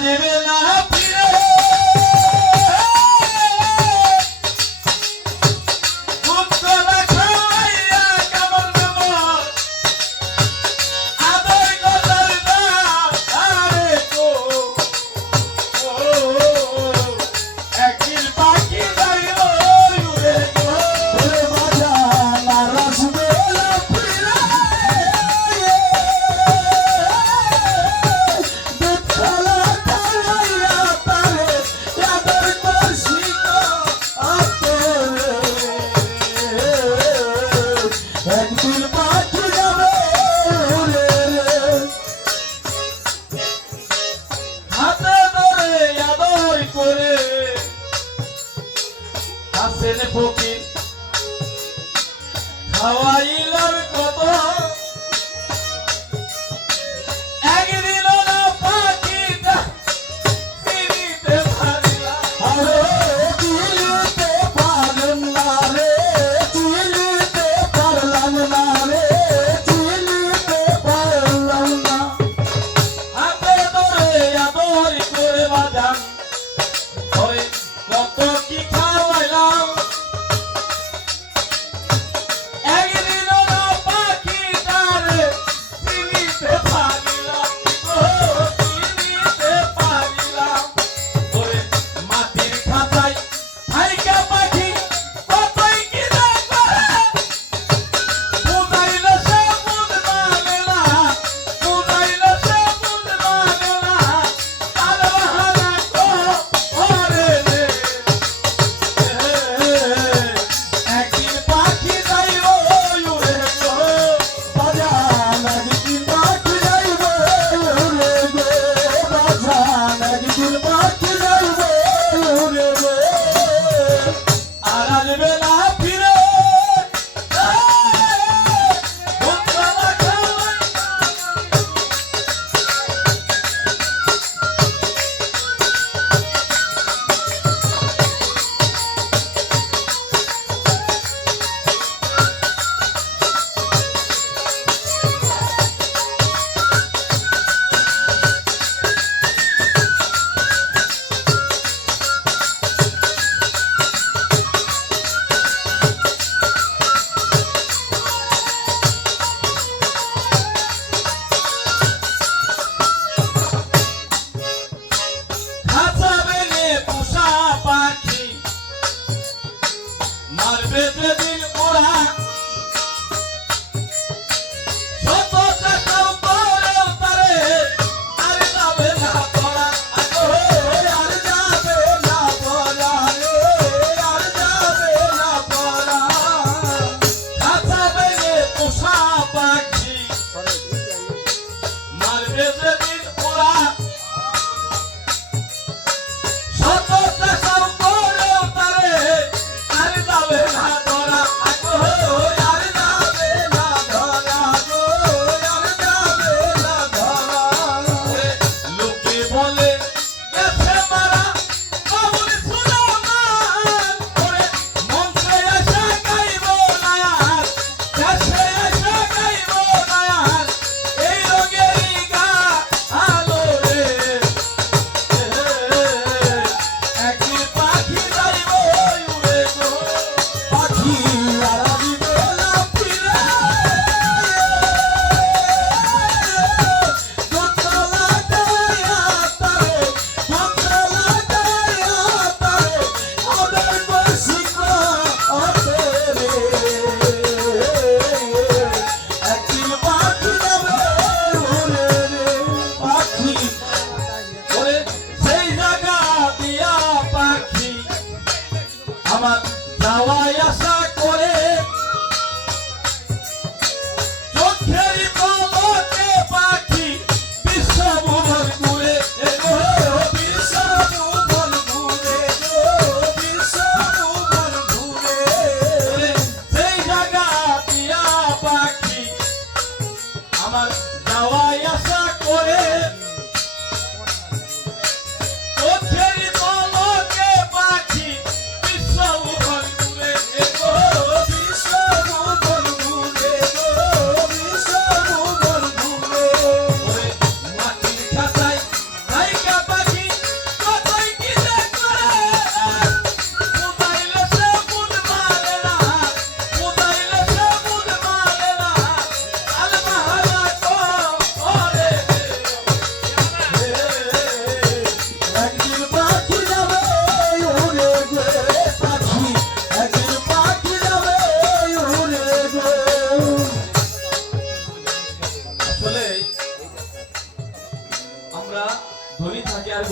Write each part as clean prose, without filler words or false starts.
যাবে না ফিরে মুক্ত রাখাইয়া কেমন মেমন আদর কথার না আরে তো একদিন পাখি যাইব উড়ে গো বাজান আর আসবে না ফিরে একদিন পাখি যাবে হাতে ধরে আদর করে আসেন ফকির খাওয়াইলাম কত একদিন না পাখিটা চিনিতে পারিলাম আরে চিনিতে পারলাম না রে চিনিতে পারলাম না রে চিনিতে পারলাম না হাতে ধরে আদর করে বাজান ওই কত কি খাওয়াইলাম একদিন না পাখিটারে চিনিতে পারিলাম চিনিতে পারিলাম ওরে মাটির খাঁচায় থাইকা পাখি কতই কি না করে বুঝাইলে সে বুঝ মানে না বুঝাইলে সে বুঝ মানে না তার বাহানা তো ওরে রে একদিন পাখি যাইব উড়ে গো বাজান একদিন পাখি যাইব উড়ে গো বাজান একদিন পাখি যাইব উড়ে গো আর আসবে না ফিরে খাঁচা বেনে পোষা পাখি মারবে যেদিন ওরা শত টাকাও করেও তারে আর যাবে না পড়া আর যাবে না পড়া আর যাবে না পড়া খাঁচা বেনে পোষা পাখি মারবে যেদিন ওরা শত টাকাও করেও তারে আর যাবে না ধরা আর যাবে না ধরা আর যাবে না ধরা লোকে বলে গেছে মারা কবুল শুনো না ওরে মঞ্চে এসে গাইব না দেশে এসে গাইব না এই রোগেরই গা আলো রে একদিন পাখি যাইব উড়ে গো পাখি আর আসবে না ফিরে কত লাগাইয়া তারে কত লাগাইয়া তারে ওদের বসি ওতে রে একদিন পাখি যাবে উড়ে রে পাখি ওরে সেই জায়গা দিয়া পাখি আমার যাওয়াই আশা করে চোখের পলকে পাখি বিশ্বভুবন ঘুরে বিশ্বভুবন ঘুরে বিশ্বভুবন ঘুরে সেই জায়গা দিয়া পাখি আমার যাওয়াই আশা করে চোখের পলকে পাখি বিশ্বভুবন ঘুরে বিশ্বভুবন ঘুরে বিশ্বভুবন ঘুরে মাটির খাতায় নায়িকা পাখি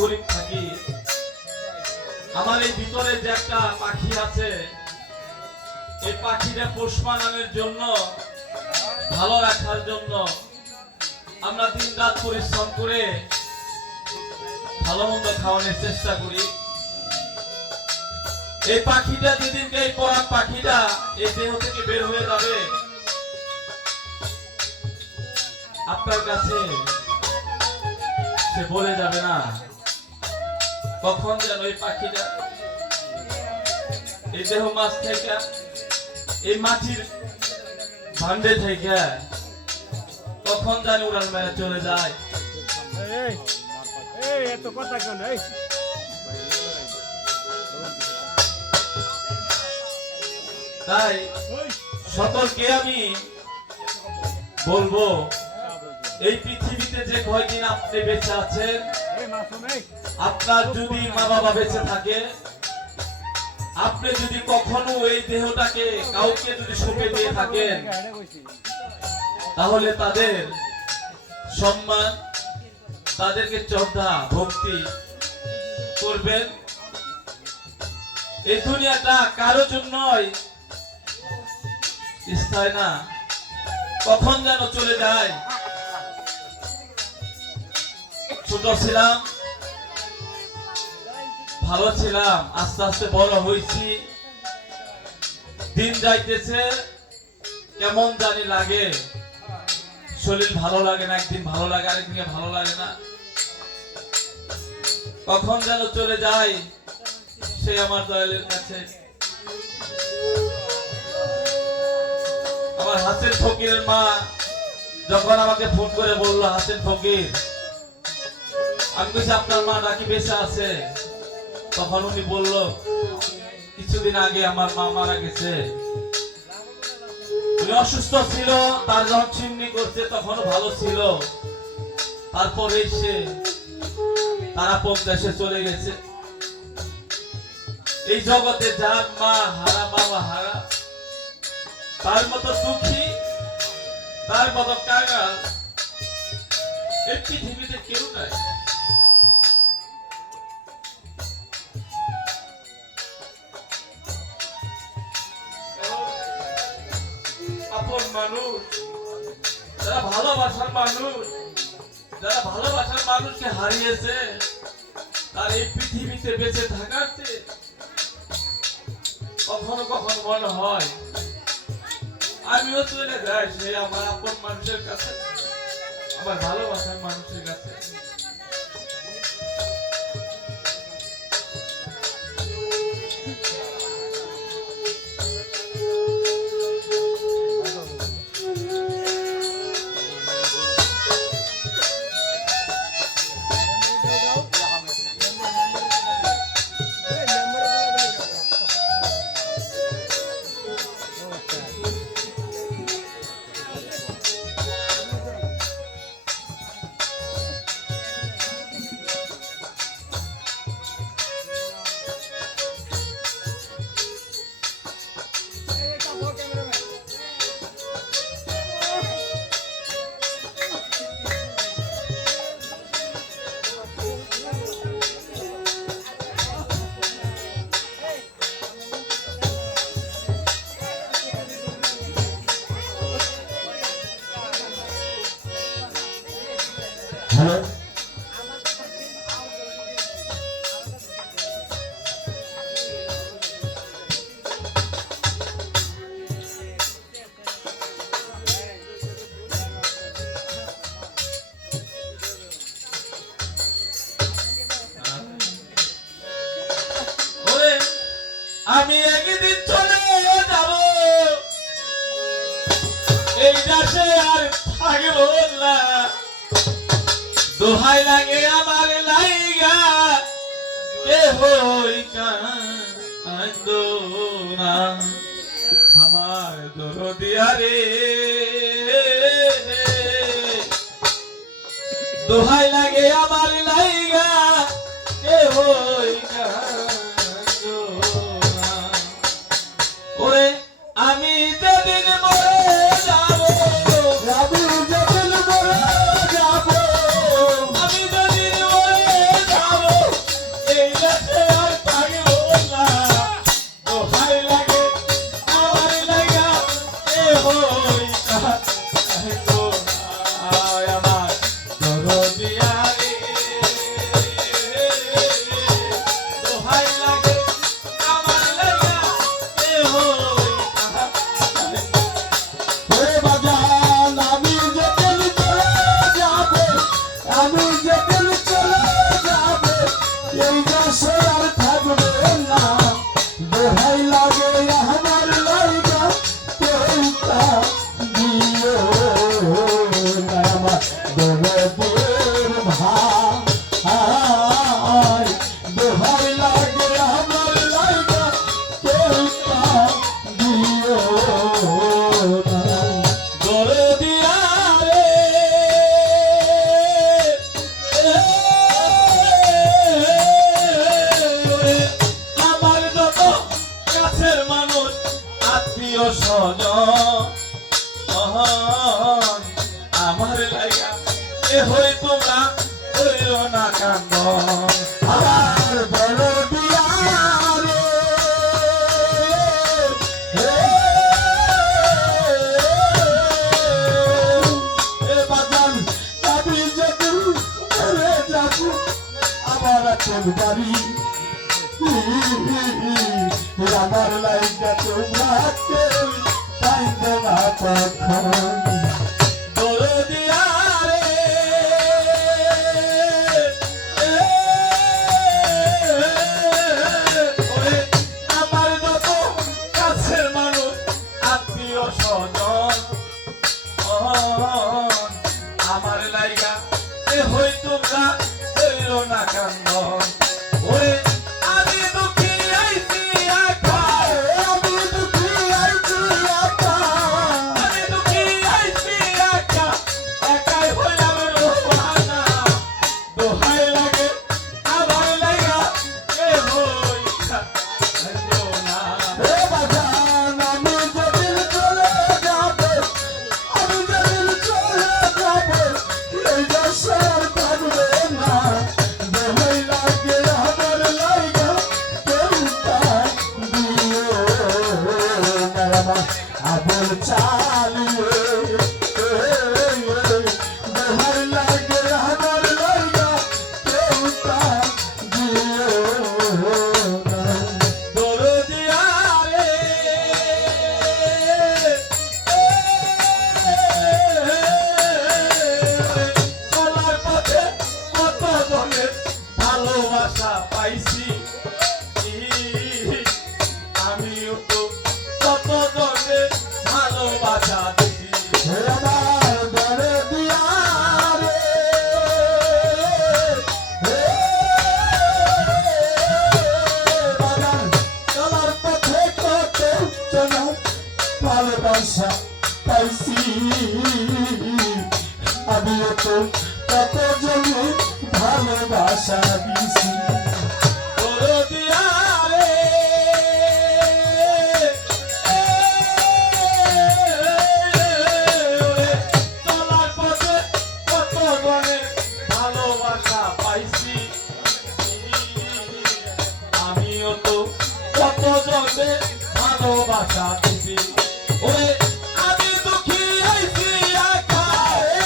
গরিব থাকি, আমার এই ভিতরে যে একটা পাখি আছে, এই পাখিটা পোষ মানানোর জন্য, ভালো রাখার জন্য আমরা দিন রাত পরিশ্রম করে ভালো মন্দ খাওয়ানোর চেষ্টা করি। এই পাখিটা যেদিনকে এই পরাণ পাখিটা এই দেহ থেকে বের হয়ে যাবে, আপনার কাছে সে বলে যাবে না কখন যেন এই পাখিটা এই দেহ মাছ থেকে, এই মাটির ভান্ডে থেকে কখন জানি উড়ান মেরে চলে যায়। তাই সকলকে আমি বলবো, এই পৃথিবীতে যে কয়দিন আপনি বেঁচে আছেন, আপনার যদি মা বাবা বেঁচে থাকে, আপনি যদি কখনো এই দেহটাকে কাউকে যদি সঁপে দিয়ে থাকেন, তাহলে তাদের সম্মান, তাদেরকে শ্রদ্ধা ভক্তি করবেন। এই দুনিয়াটা কারো জন্যই স্থায়ী না, কখন যেন চলে যায়। ছোট ছিলাম, ভালো ছিলাম, আস্তে আস্তে বড় হয়েছি, দিন যাইতেছে, কেমন জানি লাগে, শরীর ভালো লাগে না, একদিন ভালো লাগে, আরেকদিন ভালো লাগে না, কখন যেন চলে যায় সে আমার দয়ালের কাছে। আমার হাসিন ফকিরের মা যখন আমাকে ফোন করে বললো, হাসিন ফকির, আমি বলছি আপনার মা নাকি বেঁচে আছে? তখন উনি বলল, কিছুদিন আগে আমার মা মারা গেছে। উনি অসুস্থ ছিল, তার যখন চিমনি করছে তখনও ভালো ছিল, তারপরে সে তারা আপন দেশে চলে গেছে। এই জগতে যার মা হারা, বাবা হারা, তার মতো দুঃখী, তার মতো কাঙ্গাল এই পৃথিবীতে কেউ নাই। আপন মানুষ, যারা ভালোবাসার মানুষ, যারা ভালোবাসার মানুষকে হারিয়েছে, তার এই পৃথিবীতে বেঁচে থাকার চেয়ে কখনো কখনো মনে হয় আমিও চলে যাই সে আমার আপন মানুষের কাছে, আমার ভালোবাসার মানুষের কাছে। হ্যালো, আমি একদিন চলে যাব, এই দেশে আর থাকবো না, দোহাই লাগে আমার লাইগা কে হই কান্দো না, আমার দরদিয়া রে, দোহাই লাগে আমার লাইগা কে হই কান্দো না। ওরে আমি যেদিন মরে যাব, আমি যেদিন মরে যাব, আমি যেদিন মরে যাব, আমার লাগা এ হই তোমরা কইরো না কান্দন আমার দরদিয়া রে এ বাজান যাবি যদি রে যাবো আমার তোর বাড়ি আমার লাইগা তোমরা কেউ পাইবে না কখন দরদিয়া রে ওরে আমার যত কাছের মানুষ আত্মীয় স্বজন আমার লাইগা এ হই তোমরা কইরো না কান্দন ওরে আমি দুঃখী আইছি একা আমি দুঃখী আইছি একা আমি দুঃখী আইছি একা একাই হইলাম রোহানা দোহাই লাগে আমার লাগা এ হই না রে বাজান আমি যেদিন চলে যাবে আমি যেদিন চলে যাবে এই দেশের থাকবে না দোহাই লাগে আমার লাইগা কেউটা দিও না আবল চালিয়ে দোহাই লাগে আমার লাইগা কেউটা দিও না দরদিয়া রে চলার পথে কত জনের ভালোবাসা পাইছি আমিও তো কত জনের ভালোবাসা দিছি আমার দরদিয়া রে বাগান চলার পথে কত জন ভালোবাসা পাইছি আমিও তো কত জনে ভালোবাসা দিছি দরদিয়া রে চলার পথে কত জনের ভালোবাসা পাইছি আমিও তো কত জনের ভালোবাসা দিছি ওরে আমি দুঃখী আইছি একা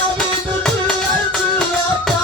আমি দুঃখী আইছি একা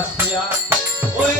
আসিয়া ওরে